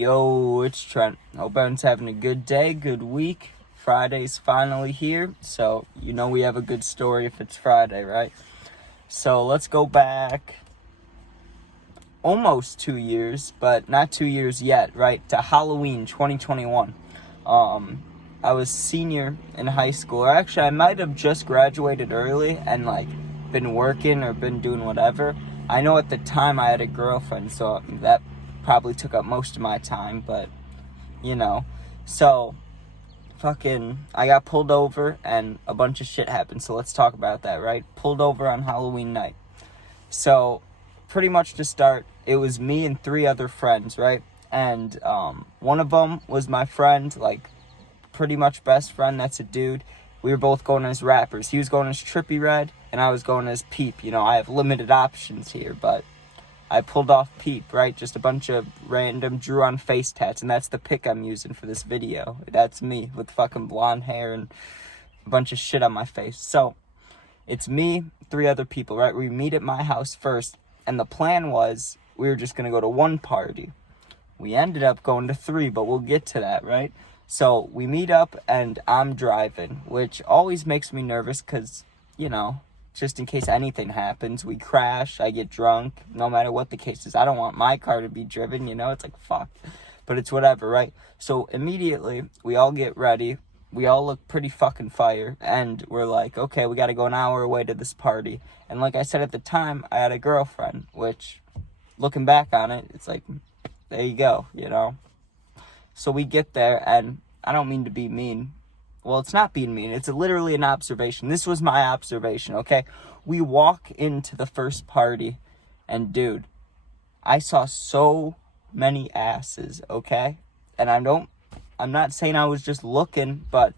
Yo, it's Trent. Hope everyone's having a good day, good week. Friday's finally here, so you know we have a good story if it's Friday, right? So let's go back almost 2 years, but not 2 years yet, right? To Halloween 2021. I was senior in high school, or actually I might have just graduated early and been working or been doing whatever. I know at the time I had a girlfriend, so that probably took up most of my time, but so I got pulled over and a bunch of shit happened, so let's talk about that, right? Pulled over on Halloween night. So pretty much to start, it was me and 3 other friends, right? And one of them was my friend, pretty much best friend. That's a dude. We were both going as rappers. He was going as Trippy Red and I was going as Peep. I have limited options here, but I pulled off Peep, right? Just a bunch of random drew-on face tats, and that's the pic I'm using for this video. That's me with fucking blonde hair and a bunch of shit on my face. So, it's me, 3 other people, right? We meet at my house first, and the plan was we were just going to go to 1 party. We ended up going to 3, but we'll get to that, right? So, we meet up, and I'm driving, which always makes me nervous because, just in case anything happens, we crash, I get drunk, no matter what the case is. I don't want my car to be driven, it's like, fuck. But it's whatever, right? So immediately, we all get ready. We all look pretty fucking fire. And we're like, okay, we got to go an hour away to this party. And like I said at the time, I had a girlfriend, which, looking back on it, it's like, there you go, So we get there, and I don't mean to be mean. Well, it's not being mean. It's literally an observation. This was my observation, okay? We walk into the first party, and dude, I saw so many asses, okay? And I'm not saying I was just looking, but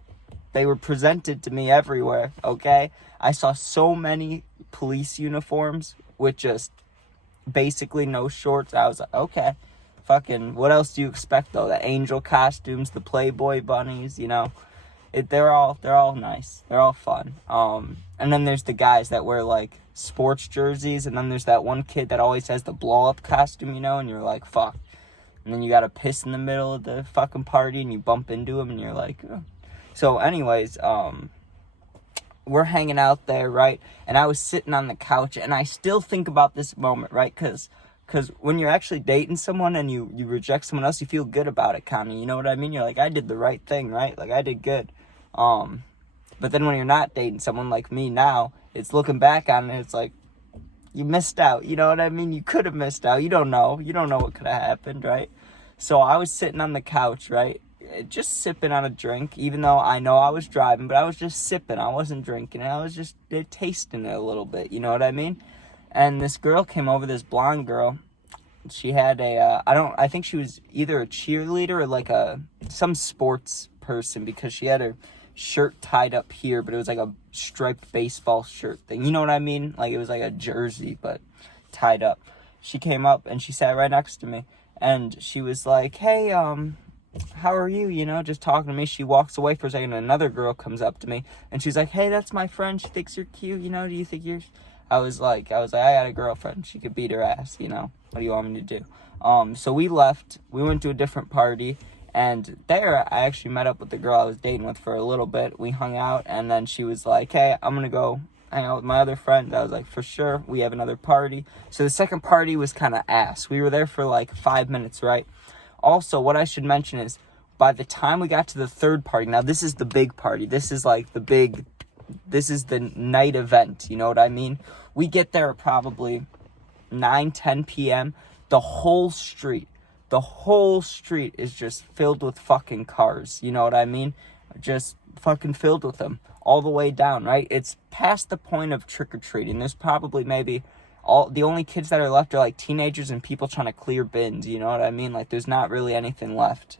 they were presented to me everywhere, okay? I saw so many police uniforms with just basically no shorts. I was like, okay, fucking, what else do you expect, though? The angel costumes, the Playboy bunnies, They're all nice. They're all fun. And then there's the guys that wear sports jerseys, and then there's that one kid that always has the blow up costume, and you're like, fuck. And then you gotta piss in the middle of the fucking party, and you bump into him, and you're like, oh. So anyways, we're hanging out there, right? And I was sitting on the couch, and I still think about this moment, right? Because when you're actually dating someone and you reject someone else, you feel good about it, kind of, you know what I mean? You're like, I did the right thing, right? I did good. But then when you're not dating someone like me now, it's looking back on it, it's like, you missed out, you know what I mean? You could have missed out. You don't know what could have happened, right? So I was sitting on the couch, right? Just sipping on a drink, even though I know I was driving, but I was just sipping. I wasn't drinking it. I was just tasting it a little bit, you know what I mean? And this girl came over, this blonde girl. She had I think she was either a cheerleader or some sports person, because she had her shirt tied up here, but it was like a striped baseball shirt thing. You know what I mean? It was like a jersey, but tied up. She came up and she sat right next to me. And she was like, hey, how are you? Just talking to me. She walks away for a second, and another girl comes up to me. And she's like, hey, that's my friend. She thinks you're cute. Do you think you're... I was like, I had a girlfriend. She could beat her ass, What do you want me to do? So we left. We went to a different party. And there, I actually met up with the girl I was dating with for a little bit. We hung out, and then she was like, hey, I'm going to go hang out with my other friend. I was like, for sure, we have another party. So the second party was kind of ass. We were there for 5 minutes, right? Also, what I should mention is, by the time we got to the third party, now this is the big party. This is this is the night event, you know what I mean? We get there at probably 9-10 p.m. The whole street is just filled with fucking cars, you know what I mean? Just fucking filled with them, all the way down, right? It's past the point of trick-or-treating. There's probably maybe the only kids that are left are teenagers and people trying to clear bins, you know what I mean? There's not really anything left.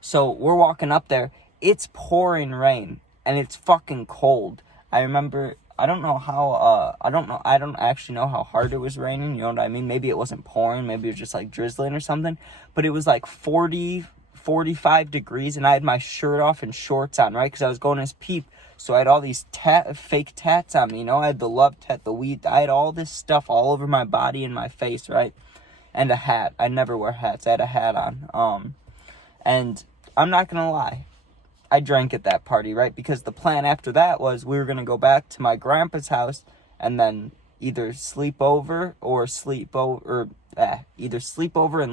So we're walking up there, it's pouring rain, and it's fucking cold. I remember, I don't actually know how hard it was raining, you know what I mean? Maybe it wasn't pouring, maybe it was just drizzling or something, but it was 40, 45 degrees, and I had my shirt off and shorts on, right? Because I was going as Peep, so I had all these fake tats on me, I had the love tat, the weed, I had all this stuff all over my body and my face, right? and a hat. I never wear hats. I had a hat on. And I'm not gonna lie, I drank at that party, right? Because the plan after that was we were gonna go back to my grandpa's house and then either sleep over and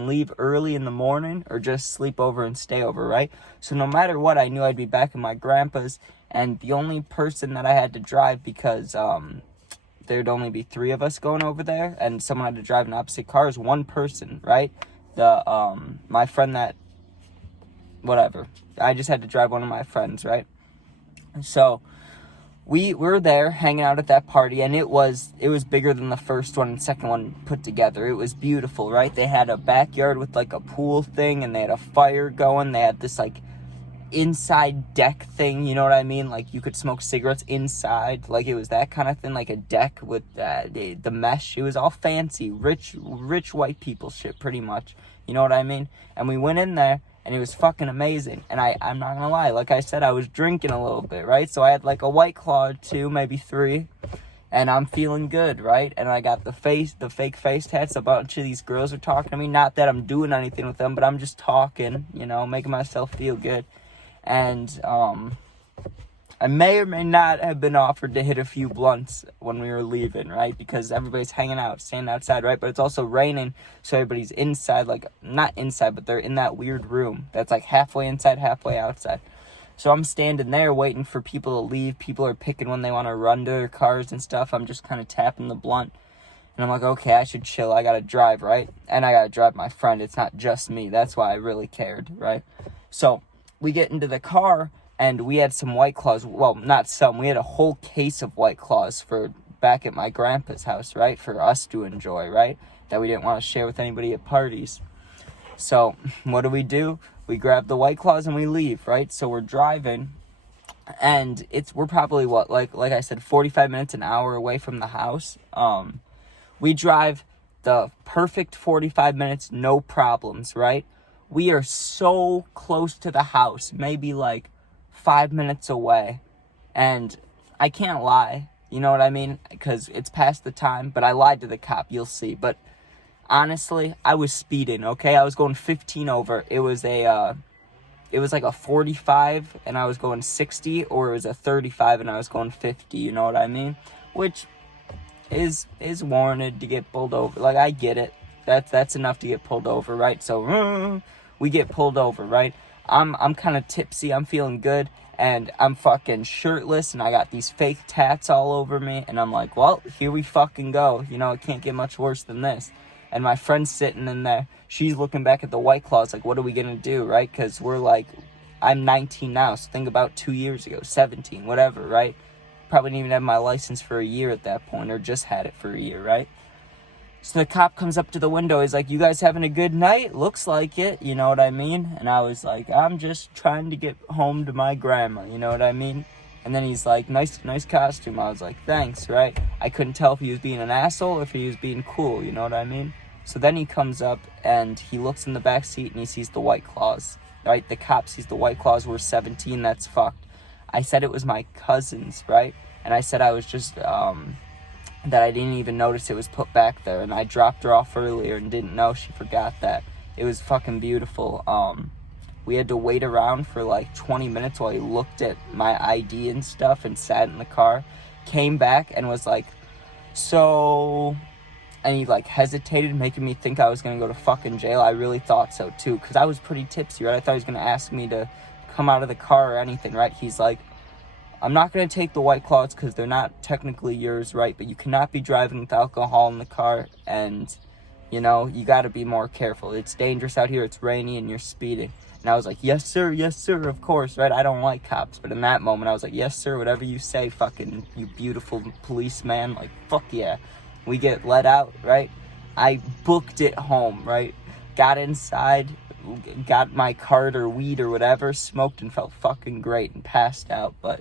leave early in the morning, or just sleep over and stay over, right? So no matter what, I knew I'd be back in my grandpa's, and the only person that I had to drive, because there'd only be 3 of us going over there, and someone had to drive an opposite car, is one person, right? My friend that, whatever, I just had to drive one of my friends, right? So we were there hanging out at that party, and it was bigger than the first one and second one put together. It was beautiful, right? They had a backyard with like a pool thing, and they had a fire going. They had this like inside deck thing, you know what I mean? Like you could smoke cigarettes inside. Like it was that kind of thing, like a deck with the mesh. It was all fancy, rich white people shit, pretty much. You know what I mean? And we went in there, and it was fucking amazing. And I'm not gonna lie, like I said, I was drinking a little bit, right? So I had like a White Claw or 2, maybe 3, and I'm feeling good, right? And I got the fake face tats. A bunch of these girls are talking to me. Not that I'm doing anything with them, but I'm just talking, you know, making myself feel good. And I may or may not have been offered to hit a few blunts when we were leaving, right? Because everybody's hanging out, standing outside, right? But it's also raining, so everybody's inside, like, not inside, but they're in that weird room that's like halfway inside, halfway outside. So I'm standing there waiting for people to leave. People are picking when they want to run to their cars and stuff. I'm just kind of tapping the blunt. And I'm like, okay, I should chill. I got to drive, right? And I got to drive my friend. It's not just me. That's why I really cared, right? So we get into the car, and we had some White Claws. Well, not some. We had a whole case of White Claws for back at my grandpa's house, right? For us to enjoy, right? That we didn't want to share with anybody at parties. So what do? We grab the White Claws and we leave, right? So we're driving, and we're probably like I said, 45 minutes, an hour away from the house. We drive the perfect 45 minutes, no problems, right? We are so close to the house, maybe like 5 minutes away, and I can't lie, you know what I mean? Because it's past the time, but I lied to the cop, you'll see. But honestly, I was speeding, okay? I was going 15 over. It was like a 45, and I was going 60, or it was a 35, and I was going 50, you know what I mean? Which is warranted to get pulled over. Like, I get it. That's enough to get pulled over, right? So, we get pulled over, right? I'm kind of tipsy, I'm feeling good, and I'm fucking shirtless, and I got these fake tats all over me, and I'm like, well, here we fucking go. You know, it can't get much worse than this. And my friend's sitting in there, she's looking back at the White Claws, like, what are we gonna do, right? Because we're like, I'm 19 now, so think about 2 years ago, 17, whatever, right? Probably didn't even have my license for a year at that point, or just had it for a year, right? So the cop comes up to the window. He's like, you guys having a good night? Looks like it, you know what I mean? And I was like, I'm just trying to get home to my grandma, you know what I mean? And then he's like, nice costume. I was like, thanks, right? I couldn't tell if he was being an asshole or if he was being cool, you know what I mean? So then he comes up and he looks in the back seat and he sees the White Claws, right? The cop sees the White Claws. We're 17, that's fucked. I said it was my cousin's, right? And I said I was just, that I didn't even notice it was put back there, and I dropped her off earlier and didn't know she forgot that. It was fucking beautiful. We had to wait around for like 20 minutes while he looked at my ID and stuff and sat in the car, came back and was like, so, and he like hesitated, making me think I was gonna go to fucking jail. I really thought so too, because I was pretty tipsy, right? I thought he was gonna ask me to come out of the car or anything, right? He's like, I'm not going to take the White Claws because they're not technically yours, right? But you cannot be driving with alcohol in the car, and, you know, you got to be more careful. It's dangerous out here. It's rainy, and you're speeding. And I was like, yes, sir, of course, right? I don't like cops. But in that moment, I was like, yes, sir, whatever you say, fucking, you beautiful policeman. Like, fuck yeah. We get let out, right? I booked it home, right? Got inside, got my card or weed or whatever, smoked and felt fucking great and passed out, but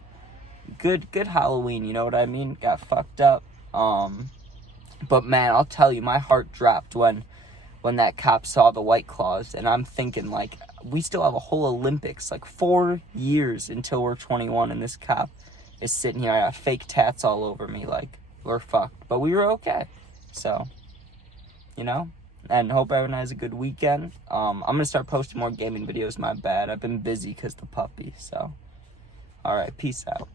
good Halloween, you know what I mean? Got fucked up. But man, I'll tell you, my heart dropped when that cop saw the White Claws, and I'm thinking, like, we still have a whole Olympics, like 4 years until we're 21, and this cop is sitting here. I got fake tats all over me, like, we're fucked. But we were okay. So, you know, and hope everyone has a good weekend. I'm gonna start posting more gaming videos. My bad. I've been busy because the puppy. So, all right, peace out.